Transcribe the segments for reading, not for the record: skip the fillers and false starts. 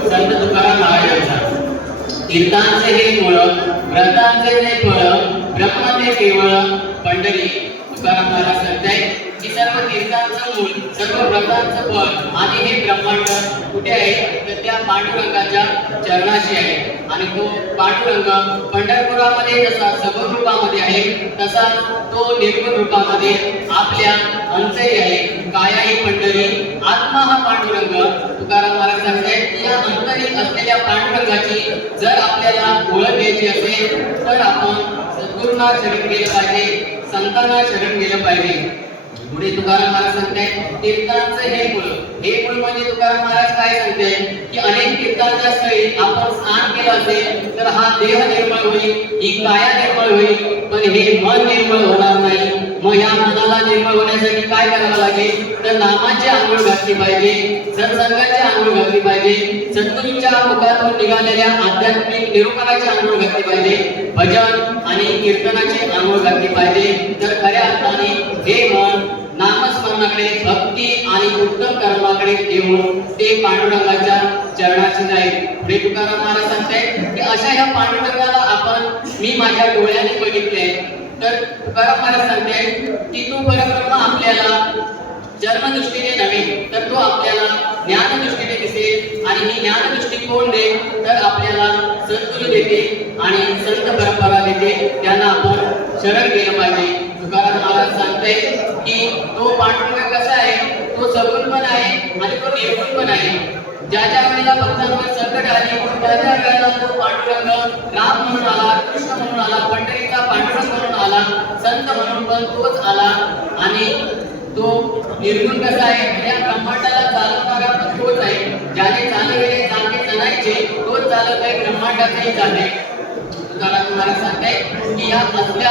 संत तुकाराम महाराजांचा. तीर्थांचे हे मूळ, व्रतांचे हे फळ, ब्रह्म ते केवळ पंढरी. तुकाराम महाराज सांगतायत की सर्व तीर्थांचं मूळ, सर्व व्रतांचं फळ आणि हे ब्रह्मांड कुठे आहे तर त्या पांडुरंगाच्या चरणाशी आहे. आणि तो पांडुरंग पंढरपुरामध्ये जसा सगुण रूपामध्ये आहे तसा तो निर्गुण रूपामध्ये आपल्या अंतरी आहे. काया ही पंढरी, आत्मा हा पांडुरंग. तुकाराम महाराज सांगतायत की या अंतरी असलेल्या पांडुरंगाची जर आपल्याला ओळख घ्यायची असेल तर आपण सद्गुरूंना शरण गेलं पाहिजे, संतांना शरण गेलं पाहिजे. पुढे तुकाराम महाराज सांगतायत तीर्थांचं हे मूळ. हे मूळ म्हणजे तुकाराम महाराज काय सांगतायत की अनेक तीर्थांच्या स्थळी आपण स्नान केलं असेल तर हा देह निर्मळ होईल, ही काया निर्मळ होईल, पण हे मन निर्मळ होणार नाही. मग या मनाला निर्मळ होण्यासाठी काय करावं लागेल तर नामाची आंघोळ घातली पाहिजे, सत्संगाची आंघोळ घातली पाहिजे, सद्गुरूंच्या मुखातून निघालेल्या आध्यात्मिक निरूपणाची आंघोळ घातली पाहिजे, भजन आणि कीर्तनाची आंघोळ घातली पाहिजे. तर खऱ्या अर्थाने हे मन नामस्मरणाकडे, भक्ती आणि उत्तम कर्माकडे घेऊन ते पांडुरंगाच्या चरणाशी जाईल. पुढे तुकाराम महाराज सांगतायत की अशा ह्या पांडुरंगाला आपण मी माझ्या डोळ्याने बघितले. तर तुकाराम महाराज सांगतायत की तो परब्रह्म आपल्याला जन्मदृष्टीने नव्हे तर तो आपल्याला ज्ञानदृष्टीने दिसेल. आणि ही ज्ञानदृष्टी कोण दे तर आपल्याला सद्गुरू देते आणि संत परंपरा देते, त्यांना आपण शरण गेलं पाहिजे. तुकाराम महाराज सांगतायत की तो पांडुरंग कसा आहे, तो सगुण पण आहे आणि तो निर्गुण पण आहे. ज्या ज्या वेळेला भक्तांवर संकट आली त्या त्या वेळेला तो पांडुरंग राम म्हणून आला, कृष्ण म्हणून आला, पंढरीचा पांडुरंग म्हणून आला, संत म्हणून पण तोच आला. आणि तो निर्गुण कसा आहे, या ब्रह्मांडाला चालवणारा पण तोच आहे. ज्याने चालवलेले चालते चालायचे तोच चालत आहे, ब्रह्मांडाचेही चालते. तुकाराम महाराज सांगतायत की या असल्या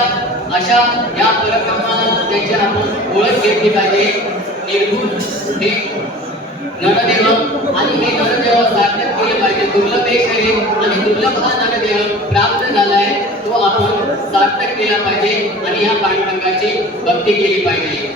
अशा या परब्रह्माला त्याची आपण ओळख घेतली पाहिजे. निर्गुण हे नरदेव आणि हे नरदेव सार्थक केले पाहिजे. दुर्लभ हे शरीर आणि दुर्लभ हा नरदेव प्राप्त झालाय, तो आपण सार्थक केला पाहिजे आणि या पांडुरंगाची भक्ती केली पाहिजे.